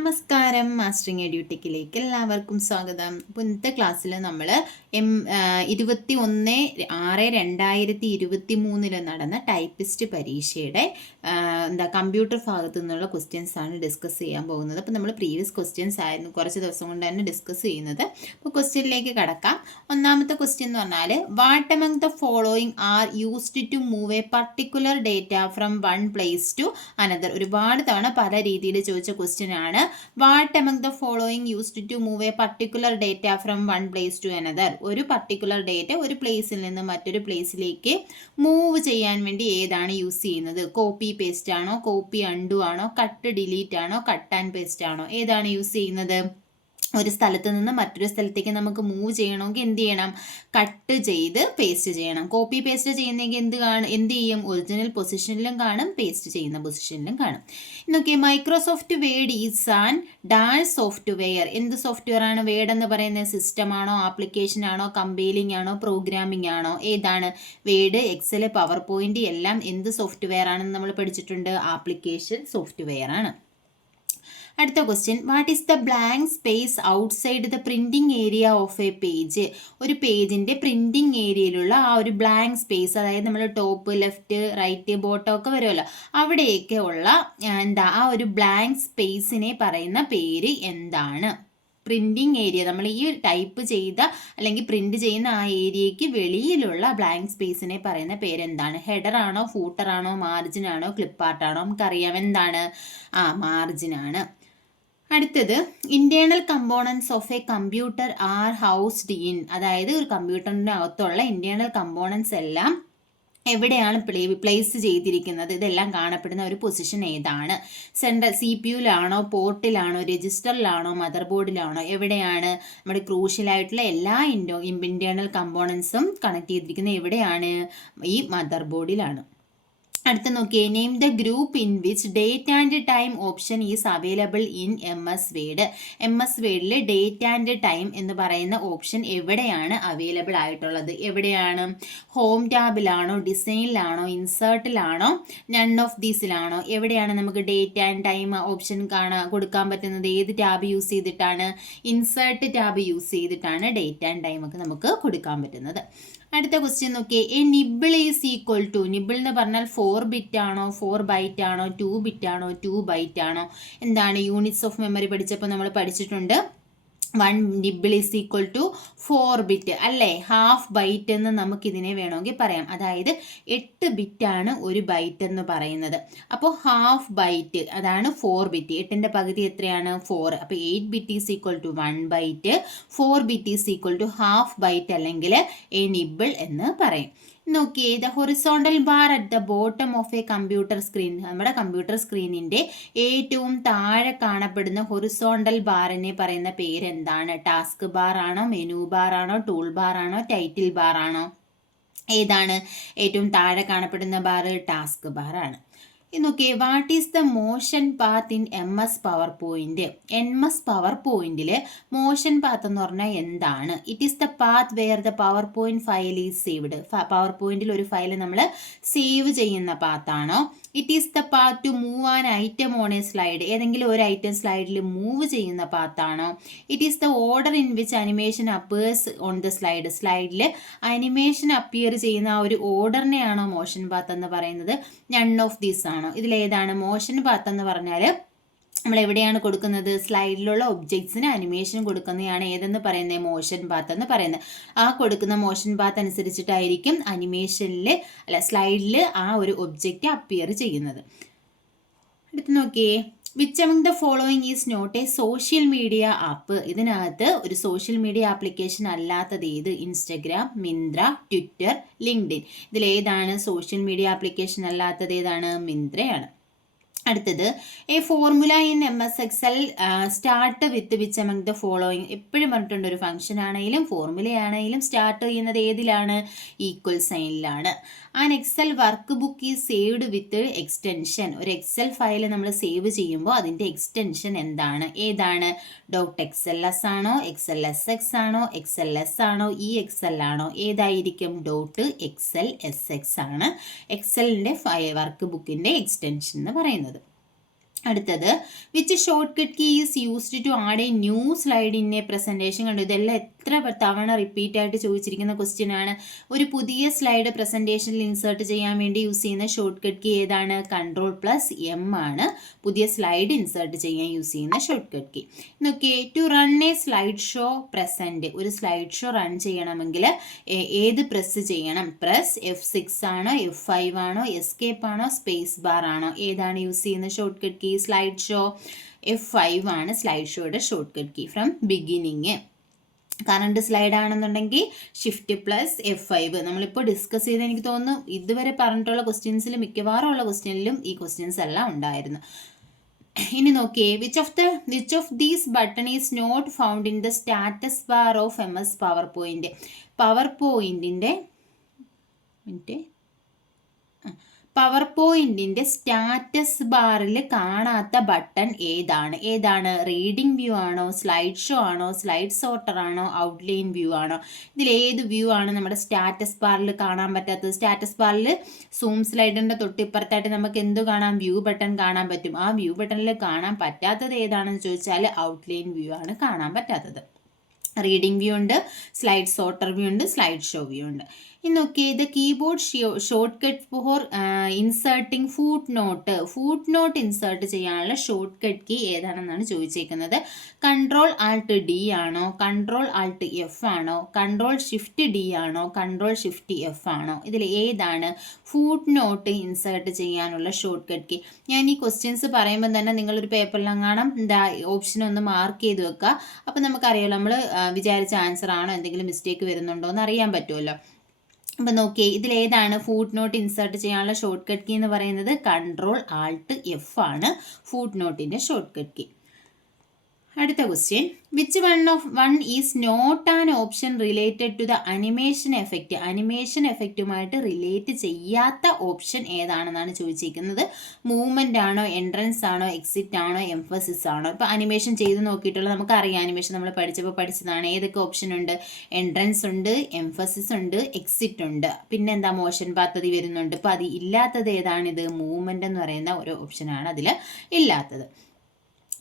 നമസ്കാരം, മാസ്റ്ററിങ് എഡ്യൂടെക്കിലേക്ക് എല്ലാവർക്കും സ്വാഗതം. അപ്പോൾ ഇന്നത്തെ ക്ലാസ്സിൽ നമ്മൾ 21/6/2023 നടന്ന ടൈപ്പിസ്റ്റ് പരീക്ഷയുടെ കമ്പ്യൂട്ടർ ഭാഗത്തു നിന്നുള്ള ക്വസ്റ്റ്യൻസ് ആണ് ഡിസ്കസ് ചെയ്യാൻ പോകുന്നത്. അപ്പോൾ നമ്മൾ പ്രീവിയസ് ക്വസ്റ്റ്യൻസ് ആയിരുന്നു കുറച്ച് ദിവസം കൊണ്ട് തന്നെ ഡിസ്കസ് ചെയ്യുന്നത്. അപ്പോൾ ക്വസ്റ്റ്യനിലേക്ക് കടക്കാം. ഒന്നാമത്തെ ക്വസ്റ്റ്യൻ എന്ന് പറഞ്ഞാൽ what among the following are used to move a particular data from one place to another. ഒരുപാട് തവണ പല രീതിയിൽ ചോദിച്ച ക്വസ്റ്റ്യൻ ആണ്. What among the following used to move a particular data from one place to another. ഒരു particular data ഒരു പ്ലേസിൽ നിന്ന് മറ്റൊരു പ്ലേസിലേക്ക് മൂവ് ചെയ്യാൻ വേണ്ടി ഏതാണ് യൂസ് ചെയ്യുന്നത്? കോപ്പി പേസ്റ്റ് ആണോ, കോപ്പി അൺഡു ആണോ, കട്ട് ഡിലീറ്റ് ആണോ, കട്ട് ആൻഡ് പേസ്റ്റ് ആണോ? ഏതാണ് യൂസ് ചെയ്യുന്നത്? ഒരു സ്ഥലത്ത് നിന്ന് മറ്റൊരു സ്ഥലത്തേക്ക് നമുക്ക് മൂവ് ചെയ്യണമെങ്കിൽ എന്ത് ചെയ്യണം? കട്ട് ചെയ്ത് പേസ്റ്റ് ചെയ്യണം. കോപ്പി പേസ്റ്റ് ചെയ്യുന്നെങ്കിൽ എന്ത് ചെയ്യും? ഒറിജിനൽ പൊസിഷനിലും കാണും, പേസ്റ്റ് ചെയ്യുന്ന പൊസിഷനിലും കാണും. നോക്കിയേ, Microsoft word is an dash software. എന്ത് സോഫ്റ്റ്വെയർ ആണ്? വേഡ് എന്ന് പറയുന്നത് സിസ്റ്റം ആണോ, ആപ്ലിക്കേഷൻ ആണോ, കമ്പൈലിംഗ് ആണോ, പ്രോഗ്രാമിംഗ് ആണോ? ഏതാണ്? വേഡ്, എക്സൽ, പവർ പോയിന്റ് എല്ലാം എന്ത് സോഫ്റ്റ്വെയർ ആണെന്ന് നമ്മൾ പഠിച്ചിട്ടുണ്ട്? ആപ്ലിക്കേഷൻ സോഫ്റ്റ്വെയർ ആണ്. അടുത്ത question, what is the blank space outside the printing area of A page. ഒരു പേജിന്റെ പ്രിന്റിംഗ് ഏരിയയിലുള്ള ആ ഒരു ബ്ലാങ്ക് സ്പേസ്, അതായത് നമ്മൾ ടോപ്പ്, ലെഫ്റ്റ്, റൈറ്റ്, ബോട്ടം ഒക്കെ വരുമല്ലോ, അവിടെയൊക്കെ ഉള്ള ആ ഒരു ബ്ലാങ്ക് സ്പേസിനെ പറയുന്ന പേര് എന്താണ്? പ്രിന്റിംഗ് ഏരിയ, നമ്മൾ ഈ ടൈപ്പ് ചെയ്ത അല്ലെങ്കിൽ പ്രിന്റ് ചെയ്യുന്ന ആ ഏരിയയ്ക്ക് വെളിയിലുള്ള ബ്ലാങ്ക് സ്പേസിനെ പറയുന്ന പേരെന്താണ്? ഹെഡർ ആണോ, ഫൂട്ടർ ആണോ, മാർജിൻ ആണോ, ക്ലിപ്പ് ആർട്ട് ആണോ? നമുക്കറിയാം എന്താണ്? മാർജിൻ ആണ്. അടുത്തത്, internal components of a computer are housed in. അതായത് ഒരു കമ്പ്യൂട്ടറിൻ്റെ അകത്തുള്ള ഇന്റേണൽ കമ്പോണൻസ് എല്ലാം എവിടെയാണ് പ്ലേസ് ചെയ്തിരിക്കുന്നത്? ഇതെല്ലാം കാണപ്പെടുന്ന ഒരു പൊസിഷൻ ഏതാണ്? സെൻട്രൽ CPU-ലാണോ, പോർട്ടിലാണോ, രജിസ്റ്ററിലാണോ, മദർ ബോർഡിലാണോ? എവിടെയാണ്? നമ്മുടെ ക്രൂഷ്യലായിട്ടുള്ള എല്ലാ ഇന്റേണൽ കമ്പോണൻസും കണക്ട് ചെയ്തിരിക്കുന്നത് എവിടെയാണ്? ഈ മദർ ബോർഡിലാണ്. അടുത്ത നോക്കിയേ, name the group in which date and time option is available in MS word. MS വേഡിൽ ഡേറ്റ് ആൻഡ് ടൈം എന്ന് പറയുന്ന ഓപ്ഷൻ എവിടെയാണ് അവൈലബിൾ ആയിട്ടുള്ളത്? എവിടെയാണ്? ഹോം ടാബിലാണോ, ഡിസൈനിലാണോ, ഇൻസേർട്ടിലാണോ, നൺ ഓഫ് ദീസിലാണോ? എവിടെയാണ് നമുക്ക് ഡേറ്റ് ആൻഡ് ടൈം ഓപ്ഷൻ കൊടുക്കാൻ പറ്റുന്നത്? ഏത് ടാബ് യൂസ് ചെയ്തിട്ടാണ്? ഇൻസേർട്ട് ടാബ് യൂസ് ചെയ്തിട്ടാണ് ഡേറ്റ് ആൻഡ് ടൈം ഒക്കെ നമുക്ക് കൊടുക്കാൻ പറ്റുന്നത്. അടുത്ത ക്വസ്റ്റ്യൻ നോക്കിയേ, a nibble is equal to. Nibble എന്ന് പറഞ്ഞാൽ 4 ബിറ്റ് ആണോ, 4 ബൈറ്റ് ആണോ, 2 ബിറ്റ് ആണോ, 2 ബൈറ്റ് ആണോ? എന്താണ്? യൂണിറ്റ്സ് ഓഫ് മെമ്മറി പഠിച്ചപ്പോൾ നമ്മൾ പഠിച്ചിട്ടുണ്ട് 1 nibble is equal to 4 bit അല്ലേ? ഹാഫ് ബൈറ്റ് എന്ന് നമുക്കിതിനെ വേണമെങ്കിൽ പറയാം. അതായത് 8 ബിറ്റാണ് ഒരു ബൈറ്റ് എന്ന് പറയുന്നത്. അപ്പോൾ ഹാഫ് ബൈറ്റ് അതാണ് 4 ബിറ്റ്. 8ന്റെ പകുതി എത്രയാണ്? 4. അപ്പോൾ 8 bit is equal to 1 byte, 4 bit is equal to half byte അല്ലെങ്കിൽ എ നിബിൾ എന്ന് പറയും. നോക്കിയേ, the horizontal bar at the bottom of a computer screen. നമ്മുടെ കമ്പ്യൂട്ടർ സ്ക്രീനിന്റെ ഏറ്റവും താഴെ കാണപ്പെടുന്ന ഹൊറിസോണ്ടൽ ബാറിനെ പറയുന്ന പേരെന്താണ്? ടാസ്ക് ബാർ ആണോ, മെനു ബാർ ആണോ, ടൂൾ ബാർ ആണോ, ടൈറ്റിൽ ബാർ ആണോ? ഏതാണ് ഏറ്റവും താഴെ കാണപ്പെടുന്ന ബാർ? ടാസ്ക് ബാർ ആണ്. നോക്കിയേ, what is the motion path in MS PowerPoint. MS പവർ പോയിന്റിൽ മോഷൻ പാത്ത് എന്ന് പറഞ്ഞാൽ എന്താണ്? It is the path where the PowerPoint file is saved. പവർ പോയിന്റിൽ ഒരു ഫയൽ നമ്മൾ സേവ് ചെയ്യുന്ന പാത്താണോ? It is the path to move an item on a slide. ഏതെങ്കിലും ഒരു ഐറ്റം സ്ലൈഡിൽ മൂവ് ചെയ്യുന്ന പാത്താണോ? It is the order in which animation appears on the slide. സ്ലൈഡിൽ അനിമേഷൻ അപ്പിയർ ചെയ്യുന്ന ആ ഒരു ഓർഡറിനെയാണോ മോഷൻ പാത്ത് എന്ന് പറയുന്നത്? നൺ ഓഫ് ദീസ് ആണോ? ഇതിലേതാണ്? മോഷൻ പാത്ത് എന്ന് പറഞ്ഞാൽ നമ്മൾ എവിടെയാണ് കൊടുക്കുന്നത്? സ്ലൈഡിലുള്ള ഒബ്ജക്ട്സിന് അനിമേഷൻ കൊടുക്കുന്നതാണ് ഏതെന്ന് പറയുന്നത്? മോഷൻ പാത്ത് എന്ന് പറയുന്നത്. ആ കൊടുക്കുന്ന മോഷൻ പാത്ത് അനുസരിച്ചിട്ടായിരിക്കും സ്ലൈഡിൽ ആ ഒരു ഒബ്ജക്റ്റ് അപ്പിയർ ചെയ്യുന്നത്. അടുത്ത് നോക്കിയേ, which among the following is not a social media app. ഇതിനകത്ത് ഒരു സോഷ്യൽ മീഡിയ ആപ്ലിക്കേഷൻ അല്ലാത്തത് ഏത്? Instagram, Myntra, Twitter, LinkedIn. ഇതിലേതാണ് സോഷ്യൽ മീഡിയ ആപ്ലിക്കേഷൻ അല്ലാത്തത്? ഏതാണ്? മിന്ത്രയാണ്. അടുത്തത്, a formula in MS Excel start with which among the following. എപ്പോഴും പറഞ്ഞിട്ടുണ്ട്, ഒരു ഫംഗ്ഷൻ ആണെങ്കിലും ഫോർമുല ആണെങ്കിലും സ്റ്റാർട്ട് ചെയ്യുന്നത് ഏതിലാണ്? ഈക്വൽ സൈനിലാണ്. An Excel workbook is saved with extension. ഒരു എക്സൽ ഫയൽ നമ്മൾ സേവ് ചെയ്യുമ്പോൾ അതിൻ്റെ എക്സ്റ്റൻഷൻ എന്താണ്? ഏതാണ്? .xls ആണോ, XLSX ആണോ, XLS ആണോ, EXL ആണോ? ഏതായിരിക്കും? .xlsx ആണ് എക്സലിൻ്റെ വർക്ക് ബുക്കിൻ്റെ എക്സ്റ്റൻഷൻ എന്ന് പറയുന്നത്. അടുത്തത് which short cut key is used to add a new slide in a presentation. കണ്ടു, ഇതെല്ലാം എത്ര തവണ റിപ്പീറ്റ് ആയിട്ട് ചോദിച്ചിരിക്കുന്ന ക്വസ്റ്റ്യൻ ആണ്. ഒരു പുതിയ സ്ലൈഡ് പ്രസൻറ്റേഷനിൽ ഇൻസേർട്ട് ചെയ്യാൻ വേണ്ടി യൂസ് ചെയ്യുന്ന ഷോർട്ട് കട്ട് കീ ഏതാണ്? Ctrl+M ആണ് പുതിയ സ്ലൈഡ് ഇൻസേർട്ട് ചെയ്യാൻ യൂസ് ചെയ്യുന്ന ഷോർട്ട് കട്ട് കീ. നോക്കിയേ, to run a slide show present, ഒരു സ്ലൈഡ് ഷോ റൺ ചെയ്യണമെങ്കിൽ ഏത് പ്രസ് ചെയ്യണം? പ്രസ് F6 ആണോ, F5 ആണോ, എസ്കേപ്പ് ആണോ, സ്പേസ് ബാർ ആണോ? ഏതാണ് യൂസ് ചെയ്യുന്ന short cut key? Slide show F5 ആണ് സ്ലൈഡ് ഷോയുടെ short cut key. From beginning current slide ആണെന്നുണ്ടെങ്കിൽ Shift+F5. നമ്മളിപ്പോൾ ഡിസ്കസ് ചെയ്ത് എനിക്ക് തോന്നുന്നു ഇതുവരെ പറഞ്ഞിട്ടുള്ള ക്വസ്റ്റ്യൻസിൽ മിക്കവാറും ഉള്ള ക്വസ്റ്റ്യനിലും ഈ ക്വസ്റ്റ്യൻസ് എല്ലാം ഉണ്ടായിരുന്നു. ഇനി നോക്കിയേ, which of these button is not found in the status bar of MS PowerPoint. Power പോയിന്റിന്റെ സ്റ്റാറ്റസ് ബാറിൽ കാണാത്ത ബട്ടൺ ഏതാണ്? റീഡിംഗ് വ്യൂ ആണോ, സ്ലൈഡ് ഷോ ആണോ, സ്ലൈഡ് സോർട്ടർ ആണോ, ഔട്ട്ലൈൻ വ്യൂ ആണോ? ഇതിൽ ഏത് വ്യൂ ആണ് നമ്മുടെ സ്റ്റാറ്റസ് ബാറിൽ കാണാൻ പറ്റാത്തത്? സ്റ്റാറ്റസ് ബാറിൽ സൂം സ്ലൈഡിന്റെ തൊട്ടിപ്പുറത്തായിട്ട് നമുക്ക് എന്ത് കാണാം? വ്യൂ ബട്ടൺ കാണാൻ പറ്റും. ആ വ്യൂ ബട്ടണിൽ കാണാൻ പറ്റാത്തത് ഏതാണെന്ന് ചോദിച്ചാൽ ഔട്ട്ലൈൻ വ്യൂ ആണ് കാണാൻ പറ്റാത്തത്. റീഡിംഗ് വ്യൂ ഉണ്ട്, സ്ലൈഡ് സോർട്ടർ വ്യൂ ഉണ്ട്, സ്ലൈഡ് ഷോ വ്യൂ ഉണ്ട്. ഇനി നോക്കിയേ, the keyboard shortcut for inserting footnote insert ചെയ്യാനുള്ള ഷോർട്ട് കട്ട് കീ ഏതാണെന്നാണ് ചോദിച്ചേക്കുന്നത്. Ctrl+Alt+D ആണോ, Ctrl+Alt+F ആണോ, Ctrl+Shift+D ആണോ, Ctrl+Shift+F ആണോ? ഇതിൽ ഏതാണ് ഫുട് നോട്ട് ഇൻസേർട്ട് ചെയ്യാനുള്ള ഷോർട്ട് കട്ട് കീ? ഞാൻ ഈ ക്വസ്റ്റ്യൻസ് പറയുമ്പോൾ തന്നെ നിങ്ങളൊരു പേപ്പറിലെങ്ങാനും എന്താ ഓപ്ഷൻ ഒന്ന് മാർക്ക് ചെയ്ത് വെക്കുക. അപ്പം നമുക്കറിയാമല്ലോ നമ്മൾ വിചാരിച്ച ആൻസർ ആണോ, എന്തെങ്കിലും മിസ്റ്റേക്ക് വരുന്നുണ്ടോ എന്ന് അറിയാൻ പറ്റുമല്ലോ. അപ്പം നോക്കിയേ, ഇതിൽ ഏതാണ് ഫുട് നോട്ട് ഇൻസേർട്ട് ചെയ്യാനുള്ള ഷോർട്ട് കട്ട് കീ എന്ന് പറയുന്നത്? Ctrl+Alt+F ആണ് ഫുട് നോട്ടിൻ്റെ ഷോർട്ട് കട്ട് കീ. അടുത്ത question, which one is not an option related to the animation effect. Animation എഫക്റ്റുമായിട്ട് റിലേറ്റ് ചെയ്യാത്ത ഓപ്ഷൻ ഏതാണെന്നാണ് ചോദിച്ചിരിക്കുന്നത്. മൂവ്മെൻ്റ് ആണോ, എൻട്രൻസ് ആണോ, എക്സിറ്റ് ആണോ, എംഫസിസ് ആണോ? ഇപ്പോൾ അനിമേഷൻ ചെയ്ത് നോക്കിയിട്ടുള്ള നമുക്കറിയാം, അനിമേഷൻ നമ്മൾ പഠിച്ചതാണ്. ഏതൊക്കെ ഓപ്ഷൻ ഉണ്ട്? എൻട്രൻസ് ഉണ്ട്, എംഫസിസ് ഉണ്ട്, എക്സിറ്റ് ഉണ്ട്, പിന്നെ എന്താ മോഷൻ പദ്ധതി വരുന്നുണ്ട്. അപ്പോൾ അത് ഇല്ലാത്തത് ഏതാണിത്? മൂവ്മെൻ്റ് എന്ന് പറയുന്ന ഒരു ഓപ്ഷനാണ് അതിൽ ഇല്ലാത്തത്.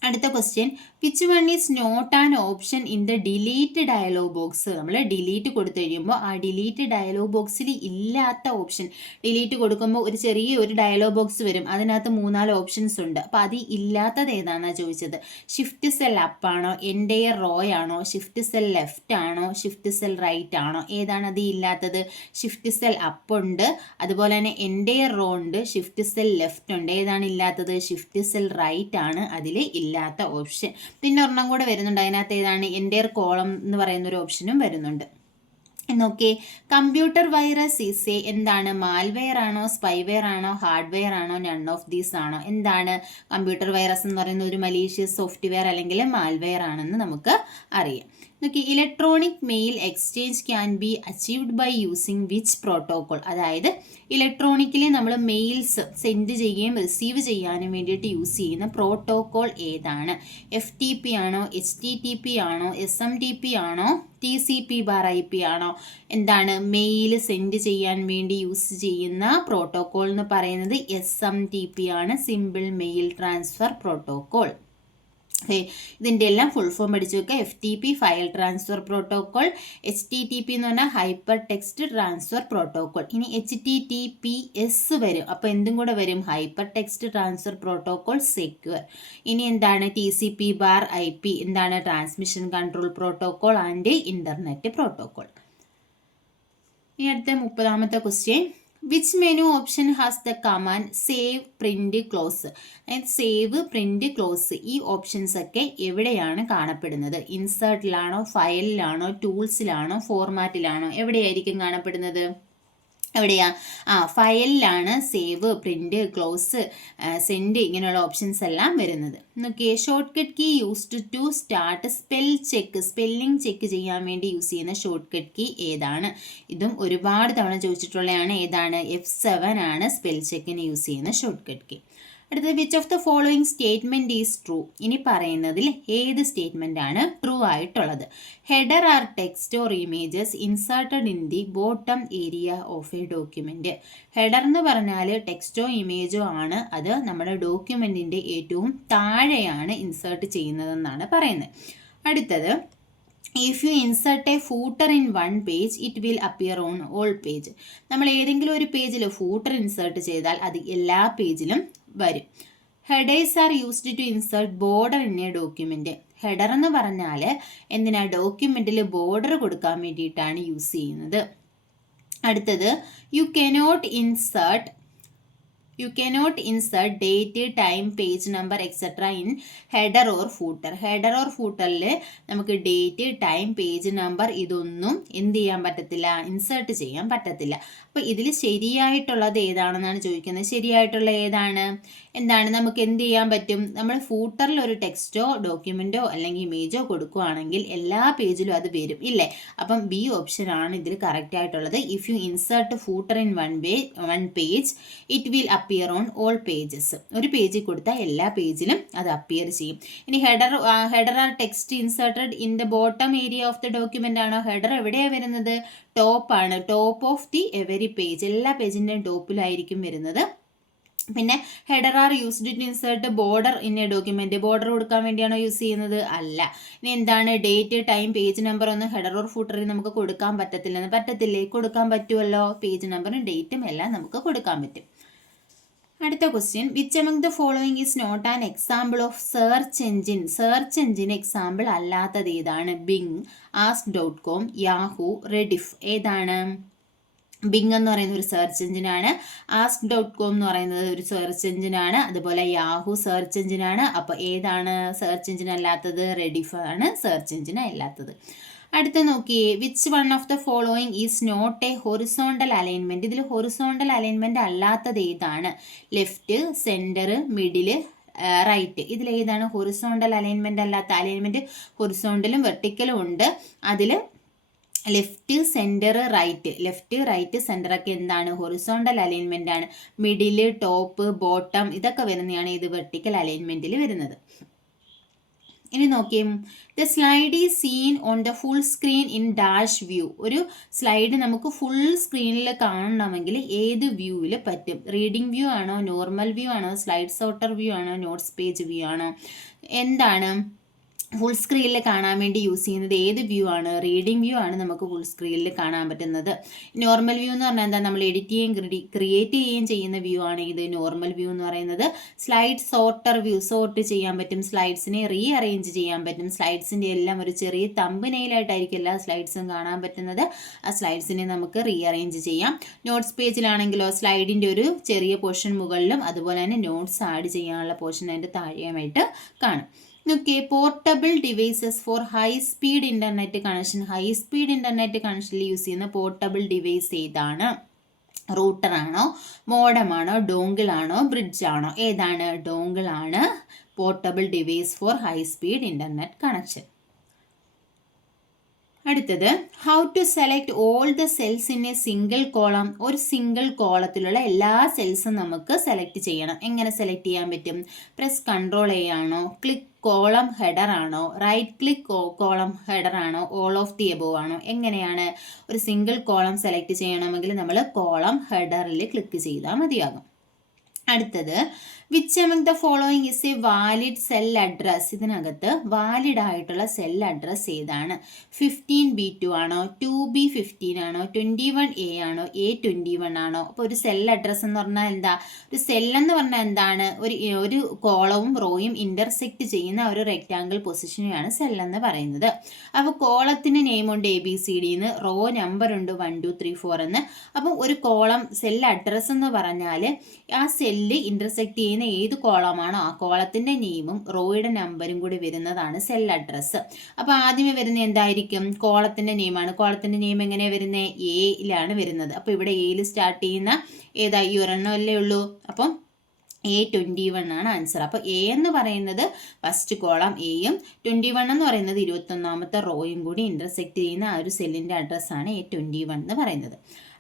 അടുത്ത question, which one is not an option in the delete dialog box. നമ്മൾ ഡിലീറ്റ് കൊടുത്തു കഴിയുമ്പോൾ ആ ഡിലീറ്റ് ഡയലോഗ് ബോക്സിൽ ഇല്ലാത്ത ഓപ്ഷൻ, ഡിലീറ്റ് കൊടുക്കുമ്പോൾ ഒരു ചെറിയ ഡയലോഗ് ബോക്സ് വരും, അതിനകത്ത് 3-4 ഓപ്ഷൻസ് ഉണ്ട്. അപ്പോൾ അത് ഇല്ലാത്തത് ഏതാണെന്നാണ് ചോദിച്ചത്. ഷിഫ്റ്റ് സെൽ അപ്പ് ആണോ, എൻറ്റയർ റോ ആണോ, ഷിഫ്റ്റ് സെൽ ലെഫ്റ്റ് ആണോ, ഷിഫ്റ്റ് സെൽ റൈറ്റ് ആണോ? ഏതാണ് അത് ഇല്ലാത്തത്? ഷിഫ്റ്റ് സെൽ അപ്പ് ഉണ്ട്, അതുപോലെ തന്നെ എൻറ്റയർ റോ ഉണ്ട്, ഷിഫ്റ്റ് സെൽ ലെഫ്റ്റ് ഉണ്ട്. ഏതാണ് ഇല്ലാത്തത്? ഷിഫ്റ്റ് സെൽ റൈറ്റ് ആണ് അതിൽ ഇല്ലാത്ത ഓപ്ഷൻ. പിന്നെ ഒരെണ്ണം കൂടെ വരുന്നുണ്ട്, അതിനകത്ത് ഏതാണ്? എൻറ്റയർ കോളം എന്ന് പറയുന്ന ഒരു ഓപ്ഷനും വരുന്നുണ്ട്. നോക്കിയേ, കമ്പ്യൂട്ടർ വൈറസ് ഈസ് എന്താണ്? മാൽവെയർ ആണോ, സ്പൈവെയർ ആണോ, ഹാർഡ്വെയർ ആണോ, നൺ ഓഫ് ദീസ് ആണോ? എന്താണ് കമ്പ്യൂട്ടർ വൈറസ് എന്ന് പറയുന്ന ഒരു മലീഷ്യസ് സോഫ്റ്റ്വെയർ അല്ലെങ്കിൽ മാൽവെയർ ആണെന്ന് നമുക്ക് അറിയാം. നോക്കി, electronic mail exchange can be achieved by using which protocol. അതായത് ഇലക്ട്രോണിക്കലി നമ്മൾ മെയിൽസ് സെൻഡ് ചെയ്യുകയും റിസീവ് ചെയ്യാനും വേണ്ടിയിട്ട് യൂസ് ചെയ്യുന്ന പ്രോട്ടോകോൾ ഏതാണ്? FTP ആണോ, HTTP ആണോ, SMTP ആണോ, TCP/IP ആണോ? എന്താണ് മെയിൽ സെൻഡ് ചെയ്യാൻ വേണ്ടി യൂസ് ചെയ്യുന്ന പ്രോട്ടോകോൾ എന്ന് പറയുന്നത് SMTP ആണ്, സിമ്പിൾ മെയിൽ ട്രാൻസ്ഫർ പ്രോട്ടോകോൾ. ഇതിൻ്റെ എല്ലാം ഫുൾ ഫോം പഠിച്ചു വെക്കുക. FTP file transfer protocol, HTTP എന്ന് പറഞ്ഞാൽ ഹൈപ്പർ ടെക്സ്റ്റ് ട്രാൻസ്ഫർ പ്രോട്ടോകോൾ. ഇനി HTTPS വരും, അപ്പോൾ എന്തും കൂടെ വരും? Hypertext transfer protocol secure. ഇനി എന്താണ്? TCP/IP എന്താണ്? Transmission control protocol and internet protocol. ഇനി അടുത്ത 30ാമത്തെ question, which menu option has the command save, print, close? അതായത് സേവ്, പ്രിന്റ്, ക്ലോസ് ഈ ഓപ്ഷൻസ് ഒക്കെ എവിടെയാണ് കാണപ്പെടുന്നത്? ഇൻസേർട്ടിലാണോ, ഫയലിലാണോ, ടൂൾസിലാണോ, ഫോർമാറ്റിലാണോ? എവിടെയായിരിക്കും കാണപ്പെടുന്നത്? എവിടെയാ? ഫയലിലാണ് സേവ്, പ്രിന്റ്, ക്ലോസ്, സെൻഡ് ഇങ്ങനെയുള്ള ഓപ്ഷൻസ് എല്ലാം വരുന്നത്. നോക്കിയേ, short cut key used to start spelling check ചെയ്യാൻ വേണ്ടി യൂസ് ചെയ്യുന്ന ഷോർട്ട് കട്ട് കീ ഏതാണ്? ഇതും ഒരുപാട് തവണ ചോദിച്ചിട്ടുള്ളതാണ്. ഏതാണ്? F7 ആണ് സ്പെൽ ചെക്കിന് യൂസ് ചെയ്യുന്ന ഷോർട്ട് കട്ട് കീ. അടുത്തത് which of the following statement is true. ഇനി പറയുന്നതിൽ ഏത് സ്റ്റേറ്റ്മെന്റ് ആണ് ട്രൂ ആയിട്ടുള്ളത്? Header are text or images inserted in the bottom area of a document. Header എന്ന് പറഞ്ഞാൽ ടെക്സ്റ്റോ ഇമേജോ ആണ്, അത് നമ്മുടെ ഡോക്യുമെന്റിന്റെ ഏറ്റവും താഴെയാണ് ഇൻസേർട്ട് ചെയ്യുന്നതെന്നാണ് പറയുന്നത്. അടുത്തത് if you insert A footer in one page it will appear on all page. നമ്മൾ ഏതെങ്കിലും ഒരു പേജിൽ ഫൂട്ടർ ഇൻസേർട്ട് ചെയ്താൽ അത് എല്ലാ പേജിലും വരും. Headers are used to insert border in a document. Header എന്ന് പറഞ്ഞാൽ എന്തിനാ ഡോക്യുമെന്റിൽ ബോർഡർ കൊടുക്കാൻ വേണ്ടിയിട്ടാണ് യൂസ് ചെയ്യുന്നത്. അടുത്തത് you cannot insert date, time, page number etcetera in header or footer. Header or ഫൂട്ടറിൽ നമുക്ക് ഡേറ്റ്, ടൈം, പേജ് നമ്പർ ഇതൊന്നും എന്ത് ചെയ്യാൻ പറ്റത്തില്ല, ഇൻസേർട്ട് ചെയ്യാൻ പറ്റത്തില്ല. അപ്പോൾ ഇതിൽ ശരിയായിട്ടുള്ളത് ഏതാണെന്നാണ് ചോദിക്കുന്നത്. ശരിയായിട്ടുള്ള ഏതാണ്? എന്താണ് നമുക്ക് എന്ത് ചെയ്യാൻ പറ്റും? നമ്മൾ ഫൂട്ടറിൽ ഒരു ടെക്സ്റ്റോ ഡോക്യുമെന്റോ അല്ലെങ്കിൽ ഇമേജോ കൊടുക്കുകയാണെങ്കിൽ എല്ലാ പേജിലും അത് വരും ഇല്ലേ? അപ്പം ബി ഓപ്ഷൻ ആണ് ഇതിൽ കറക്റ്റ് ആയിട്ടുള്ളത്. If you insert footer in one page it will appear on all pages. ഒരു പേജിൽ കൊടുത്താൽ എല്ലാ പേജിലും അത് അപ്പിയർ ചെയ്യും. ഇനി header are text inserted in the bottom area of the document ആണോ? ഹെഡർ എവിടെയാണ് വരുന്നത്? ടോപ്പ് ആണ്. Top of the every page, എല്ലാ പേജിൻ്റെയും ടോപ്പിലായിരിക്കും വരുന്നത്. പിന്നെ header are used to insert border in a document. Border കൊടുക്കാൻ വേണ്ടിയാണോ യൂസ് ചെയ്യുന്നത്? അല്ല. ഇനി എന്താണ്? ഡേറ്റ്, ടൈം, പേജ് നമ്പർ ഒന്നും ഹെഡർ ഓർ ഫൂട്ടറിൽ നമുക്ക് കൊടുക്കാൻ പറ്റത്തില്ലെന്ന്. പറ്റത്തില്ലേ? കൊടുക്കാൻ പറ്റുമല്ലോ. പേജ് നമ്പറും ഡേറ്റും എല്ലാം നമുക്ക് കൊടുക്കാൻ പറ്റും. അടുത്ത question, which among the following is not an example of search engine. Search engine example അല്ലാത്തത് ഏതാണ്? Bing, ask.com, Yahoo, Rediff. ഏതാണ്? ബിങ് എന്ന് പറയുന്ന ഒരു സെർച്ച് എഞ്ചിനാണ്. ask.com എന്ന് പറയുന്നത് ഒരു സെർച്ച് എഞ്ചിനാണ്. അതുപോലെ യാഹൂ സെർച്ച് എഞ്ചിനാണ്. അപ്പോൾ ഏതാണ് സെർച്ച് എഞ്ചിൻ അല്ലാത്തത്? റെഡിഫ് ആണ് സെർച്ച് എഞ്ചിൻ അല്ലാത്തത്. അടുത്ത നോക്കിയേ, which one of the following is not a horizontal alignment. ഇതിൽ ഹൊറിസോണ്ടൽ അലൈൻമെന്റ് അല്ലാത്തത് ഏതാണ്? Left, centre, middle, right. ഇതിലേതാണ് ഹൊറിസോണ്ടൽ അലൈൻമെന്റ് അല്ലാത്ത? അലൈൻമെന്റ് ഹൊറിസോണ്ടലും വെർട്ടിക്കലും ഉണ്ട്. അതിൽ left, centre, right. Left, right, centre ഒക്കെ എന്താണ്? ഹൊറിസോണ്ടൽ അലൈൻമെന്റ് ആണ്. മിഡില്, ടോപ്പ്, ബോട്ടം ഇതൊക്കെ വരുന്നതാണ് ഇത് വെർട്ടിക്കൽ അലൈൻമെന്റിൽ വരുന്നത്. ഇനി നോക്കിയേ, the slide is seen on the full screen in dash view. ഒരു സ്ലൈഡ് നമുക്ക് ഫുൾ സ്ക്രീനിൽ കാണണമെങ്കിൽ ഏത് വ്യൂവിൽ പറ്റും? റീഡിംഗ് വ്യൂ ആണോ, നോർമൽ വ്യൂ ആണോ, സ്ലൈഡ് സോർട്ടർ വ്യൂ ആണോ, നോട്ട്സ് പേജ് വ്യൂ ആണോ? എന്താണ് ഫുൾ സ്ക്രീനിൽ കാണാൻ വേണ്ടി യൂസ് ചെയ്യുന്നത്? ഏത് വ്യൂ ആണ്? റീഡിംഗ് വ്യൂ ആണ് നമുക്ക് ഫുൾ സ്ക്രീനിൽ കാണാൻ പറ്റുന്നത്. നോർമൽ വ്യൂ എന്ന് പറഞ്ഞാൽ എന്താ? നമ്മൾ എഡിറ്റ് ചെയ്യുകയും ക്രിയേറ്റ് ചെയ്യുകയും ചെയ്യുന്ന വ്യൂ ആണ് ഇത് നോർമൽ വ്യൂ എന്ന് പറയുന്നത്. സ്ലൈഡ് സോർട്ടർ വ്യൂ, സോർട്ട് ചെയ്യാൻ പറ്റും, സ്ലൈഡ്സിനെ റീ അറേഞ്ച് ചെയ്യാൻ പറ്റും. സ്ലൈഡ്സിൻ്റെ എല്ലാം ഒരു ചെറിയ തമ്പനയിലായിട്ടായിരിക്കും എല്ലാ സ്ലൈഡ്സും കാണാൻ പറ്റുന്നത്. ആ സ്ലൈഡ്സിനെ നമുക്ക് റീ അറേഞ്ച് ചെയ്യാം. നോട്ട്സ് പേജിലാണെങ്കിലോ സ്ലൈഡിൻ്റെ ഒരു ചെറിയ പോർഷൻ മുകളിലും അതുപോലെ തന്നെ നോട്ട്സ് ആഡ് ചെയ്യാനുള്ള പോർഷൻ അതിൻ്റെ താഴെയുമായിട്ട് കാണും. നോക്കിയേ, portable devices for high speed internet connection. High speed internet കണക്ഷനിൽ യൂസ് ചെയ്യുന്ന പോർട്ടബിൾ ഡിവൈസ് ഏതാണ്? റൂട്ടർ ആണോ, മോഡം ആണോ, ഡോങ്കിൾ ആണോ, ബ്രിഡ്ജ് ആണോ? ഏതാണ്? ഡോങ്കിൾ ആണ് portable device for high speed internet connection. അടുത്തത്, how to select all the cells in a single column. ഒരു സിംഗിൾ കോളത്തിലുള്ള എല്ലാ സെൽസും നമുക്ക് സെലക്ട് ചെയ്യണം. എങ്ങനെ സെലക്ട് ചെയ്യാൻ പറ്റും? പ്രസ് കൺട്രോൾ എ ആണോ, ക്ലിക്ക് കോളം ഹെഡർ ആണോ, റൈറ്റ് ക്ലിക്ക് കോളം ഹെഡർ ആണോ, ഓൾ ഓഫ് ദി എബോവ് ആണോ? എങ്ങനെയാണ് ഒരു സിംഗിൾ കോളം സെലക്ട് ചെയ്യണമെങ്കിൽ നമ്മൾ കോളം ഹെഡറിൽ ക്ലിക്ക് ചെയ്താൽ മതിയാകും. അടുത്തത്, which among the following is A valid cell address. ഇതിനകത്ത് വാലിഡ് ആയിട്ടുള്ള സെൽ അഡ്രസ് ഏതാണ്? 15B2 ആണോ, 2B15 ആണോ, 21A ആണോ, A21 ആണോ? അപ്പോൾ ഒരു സെൽ അഡ്രസ് എന്ന് പറഞ്ഞാൽ എന്താ? ഒരു സെല്ലെന്ന് പറഞ്ഞാൽ എന്താണ്? ഒരു കോളവും റോയും ഇന്റർസെക്റ്റ് ചെയ്യുന്ന ഒരു റെക്റ്റാങ്കിൾ പൊസിഷനെയാണ് സെല്ലെന്ന് പറയുന്നത്. അപ്പോൾ കോളത്തിന് നെയിമുണ്ട് ABCD എന്ന്, റോ നമ്പർ ഉണ്ട് 1 2 3 4 എന്ന്. അപ്പം ഒരു കോളം സെൽ അഡ്രസ് എന്ന് പറഞ്ഞാൽ ആ സെല്ല് ഇന്റർസെക്റ്റ് ചെയ്യുന്ന ഏത് കോളമാണോ ആ കോളത്തിന്റെ നെയിമും റോയുടെ നമ്പറും കൂടി വരുന്നതാണ് സെൽ അഡ്രസ്സ്. അപ്പോൾ ആദ്യമേ വരുന്നത് എന്തായിരിക്കും? കോളത്തിന്റെ നെയിമാണ്. കോളത്തിന്റെ നെയിം എങ്ങനെയാണ് വരുന്നത്? എയിലാണ് വരുന്നത്. അപ്പോൾ ഇവിടെ എയിൽ സ്റ്റാർട്ട് ചെയ്യുന്ന ഏതാ? ഈ ഒരെണ്ണം അല്ലേ ഉള്ളൂ. അപ്പം A21 ആണ് ആൻസർ. അപ്പോൾ എ എന്ന് പറയുന്നത് ഫസ്റ്റ് കോളം എയും 21 എന്ന് പറയുന്നത് 21ാമത്തെ റോയും കൂടി ഇന്റർസെക്റ്റ് ചെയ്യുന്ന ആ ഒരു സെല്ലിന്റെ അഡ്രസ്സാണ് A21 എന്ന് പറയുന്നത്.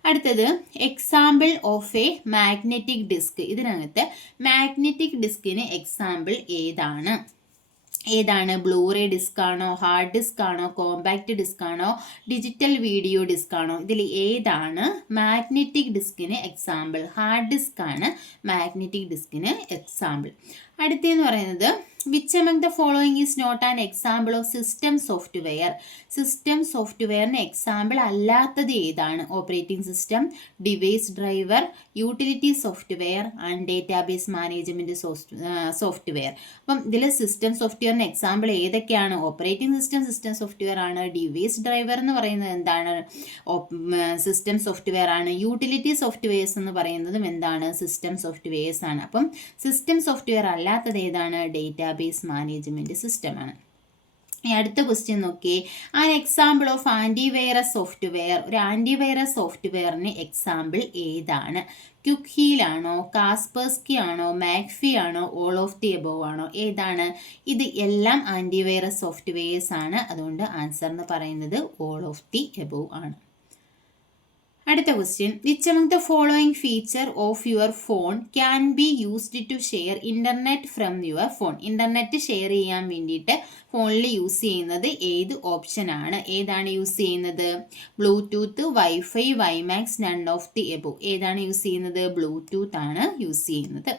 അടുത്തത് example of a magnetic disk. ഇതിനകത്ത് മാഗ്നറ്റിക് ഡിസ്കിന് എക്സാമ്പിൾ ഏതാണ് ബ്ലൂറേ ഡിസ്ക് ആണോ, ഹാർഡ് ഡിസ്ക് ആണോ, കോമ്പാക്റ്റ് ഡിസ്ക് ആണോ, ഡിജിറ്റൽ വീഡിയോ ഡിസ്ക് ആണോ? ഇതിൽ ഏതാണ് മാഗ്നറ്റിക് ഡിസ്കിന് എക്സാമ്പിൾ? ഹാർഡ് ഡിസ്ക് ആണ് മാഗ്നറ്റിക് ഡിസ്കിന് എക്സാമ്പിൾ. അടുത്തെന്ന് പറയുന്നത് which among the following is not an example of system software. System സോഫ്റ്റ്വെയറിന് എക്സാമ്പിൾ അല്ലാത്തത് ഏതാണ്? Operating system, device driver, utility software and database management software. അപ്പം ഇതിൽ സിസ്റ്റം സോഫ്റ്റ്വെയറിന് എക്സാമ്പിൾ ഏതൊക്കെയാണ്? ഓപ്പറേറ്റിംഗ് സിസ്റ്റം സോഫ്റ്റ്വെയർ ആണ്. ഡിവൈസ് ഡ്രൈവർ എന്ന് പറയുന്നത് എന്താണ്? സിസ്റ്റം സോഫ്റ്റ്വെയർ ആണ്. യൂട്ടിലിറ്റി സോഫ്റ്റ്വെയർസ് എന്ന് പറയുന്നതും എന്താണ്? സിസ്റ്റം സോഫ്റ്റ്വെയർസ് ആണ്. അപ്പം സിസ്റ്റം സോഫ്റ്റ്വെയർ അല്ലാത്തത് ഏതാണ്? ഡേറ്റാബേസ് മാനേജ്മെന്റ് സിസ്റ്റം ആണ്. അടുത്ത ക്വസ്റ്റ്യൻ നോക്കി, an example of antivirus software. ഒരു ആൻറ്റിവൈറസ് സോഫ്റ്റ്വെയറിന് എക്സാമ്പിൾ ഏതാണ്? ക്വിക്ക് ഹീൽ ആണോ, കാസ്പെർസ്കി ആണോ, മാക്ഫി ആണോ, ഓൾ ഓഫ് ദി എബോവ് ആണോ? ഏതാണ്? ഇത് എല്ലാം ആൻറ്റിവൈറസ് സോഫ്റ്റ്വെയർസ് ആണ്. അതുകൊണ്ട് ആൻസർ എന്ന് പറയുന്നത് ഓൾ ഓഫ് ദി എബോവ് ആണ്. അടുത്ത question, which among the following feature of your phone can be used to share internet from your phone. Internet share ചെയ്യാൻ വേണ്ടിയിട്ട് ഫോണിൽ യൂസ് ചെയ്യുന്നത് ഏത് ഓപ്ഷൻ ആണ്? ഏതാണ് യൂസ് ചെയ്യുന്നത്? Bluetooth, wifi, WiMAX, none of the above. ഏതാണ് യൂസ് ചെയ്യുന്നത്? ബ്ലൂടൂത്ത് ആണ് യൂസ് ചെയ്യുന്നത്.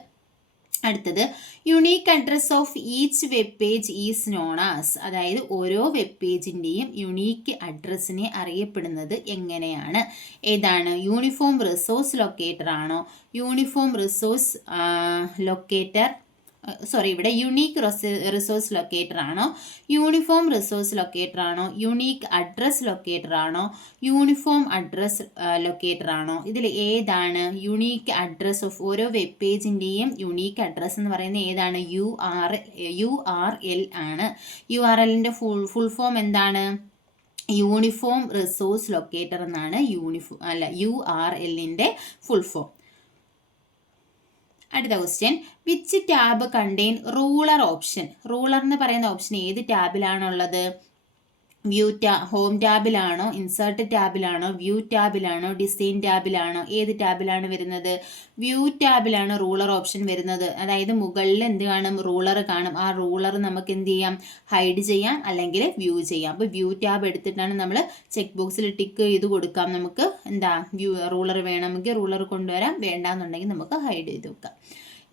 അടുത്തത് unique address of each web page is known as. അതായത് ഓരോ വെബ് പേജിൻ്റെയും യുണീക്ക് അഡ്രസ്സിനെ അറിയപ്പെടുന്നത് എങ്ങനെയാണ്? ഏതാണ്? യൂണിഫോം റിസോഴ്സ് ലൊക്കേറ്റർ ആണോ, യൂണിഫോം റിസോഴ്സ് ലൊക്കേറ്റർ ഇവിടെ യുണീക്ക് റിസോഴ്സ് ലൊക്കേറ്റർ ആണോ, യൂണിഫോം റിസോഴ്സ് ലൊക്കേറ്റർ ആണോ, യുണീക്ക് അഡ്രസ് ലൊക്കേറ്റർ ആണോ, യൂണിഫോം അഡ്രസ് ലൊക്കേറ്റർ ആണോ? ഇതിൽ ഏതാണ് യുണീക്ക് അഡ്രസ് ഓഫ് ഓരോ വെബ് പേജിൻ്റെയും യുണീക്ക് അഡ്രസ് എന്ന് പറയുന്നത് ഏതാണ്? URL ആണ്. URLൻ്റെ ഫുൾ ഫോം എന്താണ്? യൂണിഫോം റിസോഴ്സ് ലൊക്കേറ്റർ എന്നാണ് URLൻ്റെ ഫുൾ ഫോം. അടുത്ത question, which tab contain ruler option. Ruler എന്ന് പറയുന്ന ഓപ്ഷൻ ഏത് ടാബിലാണുള്ളത്? ഹോം ടാബിലാണോ, ഇൻസേർട്ട് ടാബിലാണോ, വ്യൂ ടാബിലാണോ, ഡിസൈൻ ടാബിലാണോ? ഏത് ടാബിലാണ് വരുന്നത്? വ്യൂ ടാബിലാണ് റൂളർ ഓപ്ഷൻ വരുന്നത്. അതായത് മുകളിൽ എന്ത് കാണും? റൂളർ കാണും. ആ റൂളർ നമുക്ക് എന്ത് ചെയ്യാം? ഹൈഡ് ചെയ്യാം, അല്ലെങ്കിൽ വ്യൂ ചെയ്യാം. അപ്പോൾ വ്യൂ ടാബ് എടുത്തിട്ടാണ് നമ്മൾ ചെക്ക് ബോക്സിൽ ടിക്ക് ചെയ്ത് കൊടുക്കാം. നമുക്ക് റൂളർ വേണമെങ്കിൽ റൂളർ കൊണ്ടുവരാം, വേണ്ടാന്നുണ്ടെങ്കിൽ നമുക്ക് ഹൈഡ് ചെയ്ത് വെക്കാം.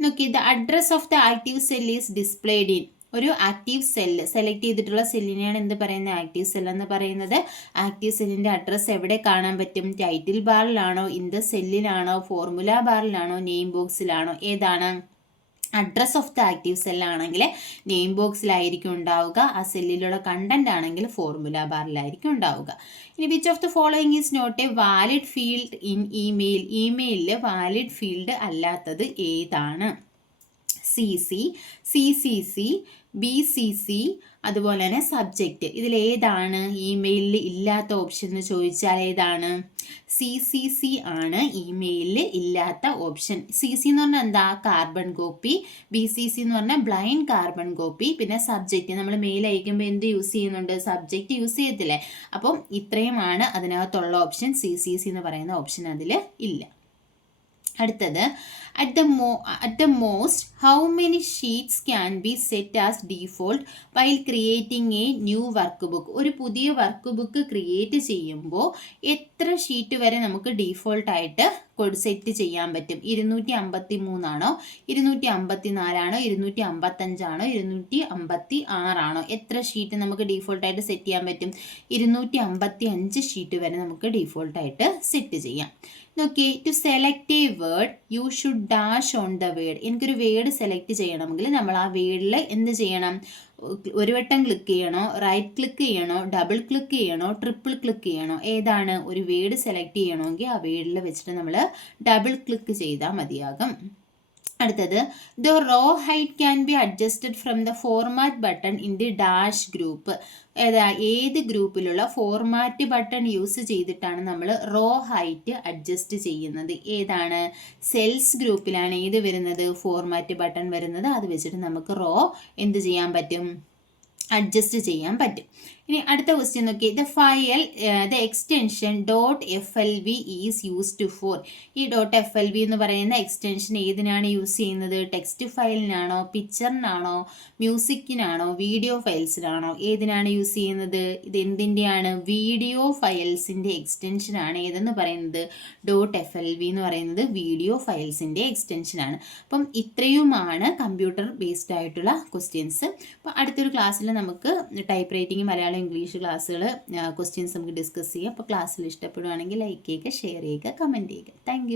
നോക്കി, the address of the active cell is displayed in. ഒരു ആക്റ്റീവ് സെല്ല് സെലക്ട് ചെയ്തിട്ടുള്ള സെല്ലിനെയാണ് എന്ത് പറയുന്നത്? ആക്റ്റീവ് സെൽ എന്ന് പറയുന്നത്. ആക്റ്റീവ് സെല്ലിൻ്റെ അഡ്രസ്സ് എവിടെ കാണാൻ പറ്റും? ടൈറ്റിൽ ബാറിലാണോ, ഇൻ ദ സെല്ലിലാണോ, ഫോർമുല ബാറിലാണോ, നെയിം ബോക്സിലാണോ? ഏതാണ്? അഡ്രസ് ഓഫ് ദ ആക്റ്റീവ് സെല്ലാണെങ്കിൽ നെയിം ബോക്സിലായിരിക്കും ഉണ്ടാവുക. ആ സെല്ലിലുള്ള കണ്ടന്റ് ആണെങ്കിൽ ഫോർമുല ബാറിലായിരിക്കും ഉണ്ടാവുക. ഇനി which of the following is not a valid field in email. ഇമെയിലിൽ വാലിഡ് ഫീൽഡ് അല്ലാത്തത് ഏതാണ്? CC, CCC, BCC, അതുപോലെ തന്നെ സബ്ജക്റ്റ്. ഇതിൽ ഏതാണ് ഇമെയിലിൽ ഇല്ലാത്ത ഓപ്ഷൻ എന്ന് ചോദിച്ചാൽ ഏതാണ്? CCC ആണ് ഇമെയിലിൽ ഇല്ലാത്ത ഓപ്ഷൻ. CC എന്ന് പറഞ്ഞാൽ എന്താ? Carbon copy. BCC എന്ന് പറഞ്ഞാൽ ബ്ലൈൻഡ് കാർബൺ കോപ്പി. പിന്നെ സബ്ജക്റ്റ്, നമ്മൾ മെയിൽ അയക്കുമ്പോൾ എന്ത് യൂസ് ചെയ്യുന്നുണ്ട്? സബ്ജക്റ്റ് യൂസ് ചെയ്യത്തില്ലേ? അപ്പം ഇത്രയുമാണ് അതിനകത്തുള്ള ഓപ്ഷൻ. CCC എന്ന് പറയുന്ന ഓപ്ഷൻ അതിൽ ഇല്ല. അടുത്തത്, at the most how many sheets can be set as default while creating a new workbook. ഒരു പുതിയ വർക്ക് ബുക്ക് ക്രിയേറ്റ് ചെയ്യുമ്പോൾ എത്ര ഷീറ്റ് വരെ നമുക്ക് ഡീഫോൾട്ട് ആയിട്ട് സെറ്റ് ചെയ്യാൻ പറ്റും? 253 ആണോ, 254 ആണോ, 255 ആണോ, 256 ആണോ? എത്ര ഷീറ്റ് നമുക്ക് ഡീഫോൾട്ടായിട്ട് സെറ്റ് ചെയ്യാൻ പറ്റും? 255 ഷീറ്റ് വരെ നമുക്ക് ഡീഫോൾട്ടായിട്ട് സെറ്റ് ചെയ്യാം. നോക്കി, to select a word you should dash on the word. എനിക്കൊരു വേർഡ് സെലക്ട് ചെയ്യണമെങ്കിൽ നമ്മൾ ആ വേർഡിൽ എന്ത് ചെയ്യണം? ഒരു വട്ടം ക്ലിക്ക് ചെയ്യണോ, റൈറ്റ് ക്ലിക്ക് ചെയ്യണോ, ഡബിൾ ക്ലിക്ക് ചെയ്യണോ, ട്രിപ്പിൾ ക്ലിക്ക് ചെയ്യണോ? ഏതാണ്? ഒരു വേർഡ് സെലക്ട് ചെയ്യണമെങ്കിൽ ആ വേർഡിൽ വെച്ചിട്ട് നമ്മൾ ഡബിൾ ക്ലിക്ക് ചെയ്താൽ മതിയാകും. അടുത്തത്, the row height can be adjusted from the format button in the dash group. ഏത് ഗ്രൂപ്പിലുള്ള ഫോർമാറ്റ് ബട്ടൺ യൂസ് ചെയ്തിട്ടാണ് നമ്മൾ റോ ഹൈറ്റ് അഡ്ജസ്റ്റ് ചെയ്യുന്നത്? ഏതാണ്? സെൽസ് ഗ്രൂപ്പിലാണ് ഏത് വരുന്നത്? ഫോർമാറ്റ് ബട്ടൺ വരുന്നത്. അത് വെച്ചിട്ട് നമുക്ക് റോ എന്ത് ചെയ്യാൻ പറ്റും? അഡ്ജസ്റ്റ് ചെയ്യാൻ പറ്റും. ഇനി അടുത്ത ക്വസ്റ്റ്യൻ നോക്കി, the extension .flv is used for. ഈ .flv എന്ന് പറയുന്ന എക്സ്റ്റൻഷൻ ഏതിനാണ് യൂസ് ചെയ്യുന്നത്? ടെക്സ്റ്റ് ഫയലിനാണോ, പിക്ചറിനാണോ, മ്യൂസിക്കിനാണോ, വീഡിയോ ഫയൽസിനാണോ? ഏതിനാണ് യൂസ് ചെയ്യുന്നത്? ഇത് എന്തിൻ്റെയാണ്? വീഡിയോ ഫയൽസിൻ്റെ എക്സ്റ്റൻഷനാണ് ഏതെന്ന് പറയുന്നത്? .flv എന്ന് പറയുന്നത് വീഡിയോ ഫയൽസിൻ്റെ എക്സ്റ്റൻഷനാണ്. അപ്പം ഇത്രയുമാണ് കമ്പ്യൂട്ടർ ബേസ്ഡ് ആയിട്ടുള്ള ക്വസ്റ്റ്യൻസ്. അപ്പോൾ അടുത്തൊരു ക്ലാസ്സിൽ നമുക്ക് ടൈപ്പ് റൈറ്റിംഗ്, മലയാളം, ഇംഗ്ലീഷ് ക്ലാസ്സുകൾ ക്വസ്റ്റ്യൻസ് നമുക്ക് ഡിസ്കസ് ചെയ്യാം. അപ്പോൾ ക്ലാസ്സിൽ ഇഷ്ടപ്പെടുവാണെങ്കിൽ ലൈക്ക് ചെയ്യുക, ഷെയർ ചെയ്യുക, കമൻറ്റ് ചെയ്യുക. താങ്ക്